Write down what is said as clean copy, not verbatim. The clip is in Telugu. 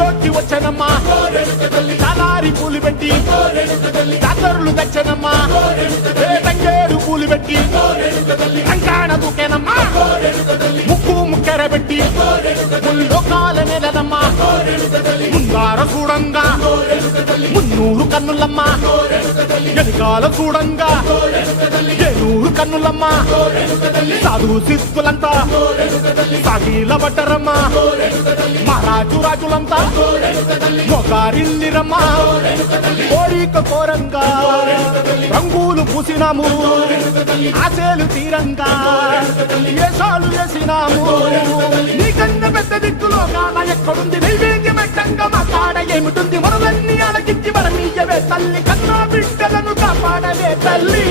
ఊరోకి వచ్చనమ్మా తలారి పూలు పెట్టి జాతరులు తెచ్చనమ్మా తంగేడు పూలు పెట్టి కంకాణ దూకేనమ్మా ముక్కు ముక్కెర పెట్టి ముల్లోకాల నెలనమ్మా ముందార చూడంగా మున్నూరు కన్నులమ్మా ఎనకాల చూడంగా ఏనూరు కన్నులమ్మా సాధు శిస్తులంతా సాగిల పడ్డరమ్మా మహారాజు రాజులంతా మొగారిల్లిరమ్మా కోరిక కోరంగా రంగులు పూసినాము ఆశలు తీరంగా ఏసాలు వేసినాము నీకన్నా పెద్ద దిక్కులో కాన ఎక్కడుంది నైవేద్యమెట్టంగా మా కాడ ఏమిటుంది మనలన్నీ అలకించి మరమీయవే తల్లి కన్నా బిడ్డలను కాపాడవే తల్లి